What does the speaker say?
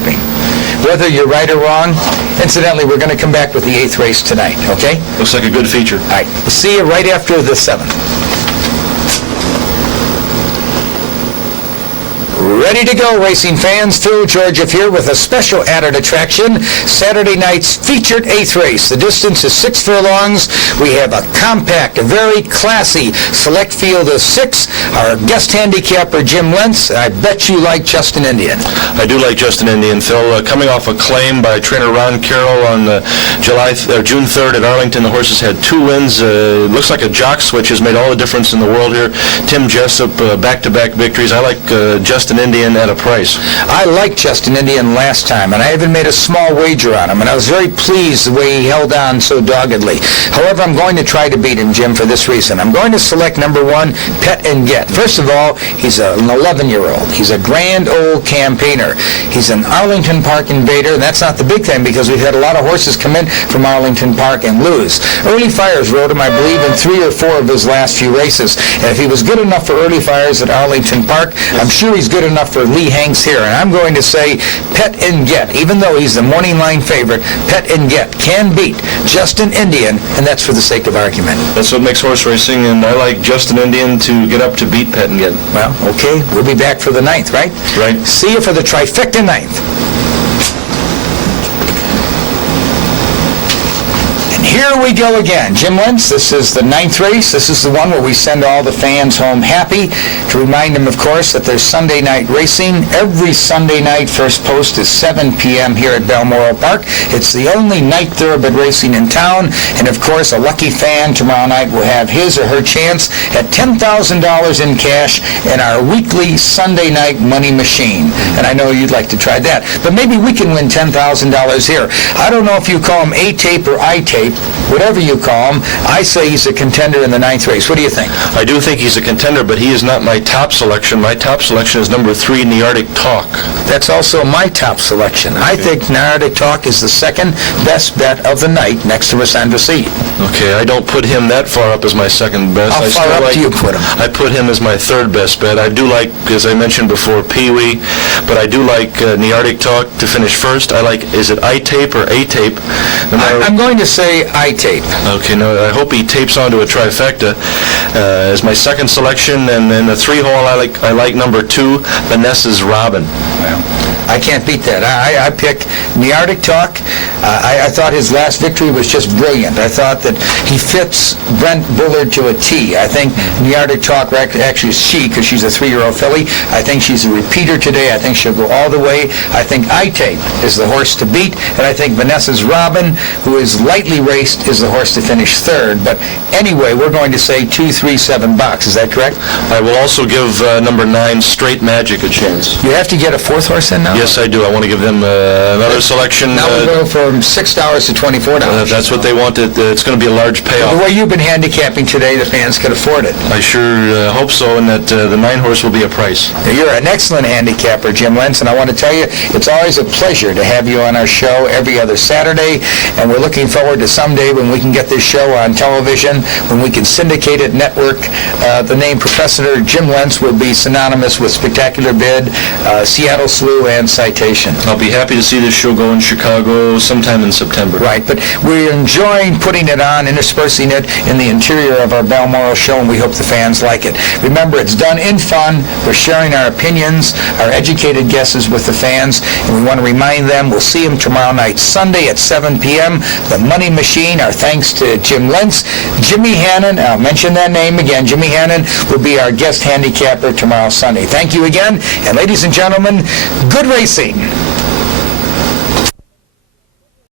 handicapping. Whether you're right or wrong, incidentally, we're going to come back with the 8th race tonight, okay? Looks like a good feature. All right. We'll see you right after the 7th. Ready to go, racing fans. Phil Georgeeff here with a special added attraction. Saturday night's featured 8th race. The distance is 6 furlongs. We have a compact, a very classy select field of 6. Our guest handicapper, Jim Lentz. I bet you like Justin Indian. I do like Justin Indian, Phil. Coming off a claim by trainer Ron Carroll on June 3rd at Arlington, the horses had 2 wins. Looks like a jock switch has made all the difference in the world here. Tim Jessup, back-to-back victories. I like Justin Indian at a price. I liked Justin Indian last time, and I even made a small wager on him, and I was very pleased the way he held on so doggedly. However, I'm going to try to beat him, Jim, for this reason. I'm going to select number 1, Pet and Get. First of all, he's an 11-year-old. He's a grand old campaigner. He's an Arlington Park invader, and that's not the big thing because we've had a lot of horses come in from Arlington Park and lose. Early Fires rode him, I believe, in 3 or 4 of his last few races, and if he was good enough for Early Fires at Arlington Park, I'm sure he's good enough for Lee Hanks here, and I'm going to say Pet and Get. Even though he's the morning line favorite, Pet and Get can beat Justin Indian, and that's for the sake of argument. That's what makes horse racing, and I like Justin Indian to get up to beat Pet and Get. Well, okay, we'll be back for the 9th, right? Right. See you for the trifecta 9th. Here we go again. Jim Lentz, this is the 9th race. This is the one where we send all the fans home happy. To remind them, of course, that there's Sunday night racing. Every Sunday night, first post is 7 p.m. here at Balmoral Park. It's the only night thoroughbred racing in town. And, of course, a lucky fan tomorrow night will have his or her chance at $10,000 in cash in our weekly Sunday night money machine. And I know you'd like to try that. But maybe we can win $10,000 here. I don't know if you call him A-tape or I-tape. Whatever you call him, I say he's a contender in the 9th race. What do you think? I do think he's a contender, but he is not my top selection. My top selection is number 3, Neartic Talk. That's also my top selection. Okay. I think Neartic Talk is the second best bet of the night next to Resandra C. Okay, I don't put him that far up as my second best. How far up do you put him? I put him as my 3rd best bet. I do like, as I mentioned before, Pee-wee, but I do like Neartic Talk to finish first. I like, is it I-tape or A-tape? I'm going to say I-tape. Okay, no, I hope he tapes onto a trifecta as my second selection, and then the 3-hole I like number 2, Vanessa's Robin. Well, I can't beat that. I pick Neartic Talk. I thought his last victory was just brilliant. I thought that he fits Brent Bullard to a T. I think Neartic Talk, actually she, because she's a 3-year-old filly, I think she's a repeater today. I think she'll go all the way. I think I-tape is the horse to beat, and I think Vanessa's Robin, who is lightly raced, is the horse to finish 3rd. But anyway, we're going to say 2, 3, 7 bucks. Is that correct? I will also give number 9, Straight Magic, a chance. You have to get a 4th horse in now? Yes, I do. I want to give them another selection. Now we go from $6 to $24. That's what they wanted. It's going to be a large payoff. The way you've been handicapping today, the fans can afford it. I sure hope so, and that the 9-horse will be a price. You're an excellent handicapper, Jim Lentz, and I want to tell you, it's always a pleasure to have you on our show every other Saturday, and we're looking forward to someday when we can get this show on television, when we can syndicate it, network. The name Professor Jim Lentz will be synonymous with Spectacular Bid, Seattle Slew, and Citation. I'll be happy to see this show go in Chicago sometime in September. Right, but we're enjoying putting it on, interspersing it in the interior of our Balmoral show, and we hope the fans like it. Remember, it's done in fun. We're sharing our opinions, our educated guesses with the fans, and we want to remind them we'll see them tomorrow night, Sunday at 7 p.m. The Money Machine, our thanks to Jim Lentz. Jimmy Hannon, I'll mention that name again, Jimmy Hannon will be our guest handicapper tomorrow Sunday. Thank you again, and ladies and gentlemen, good racing.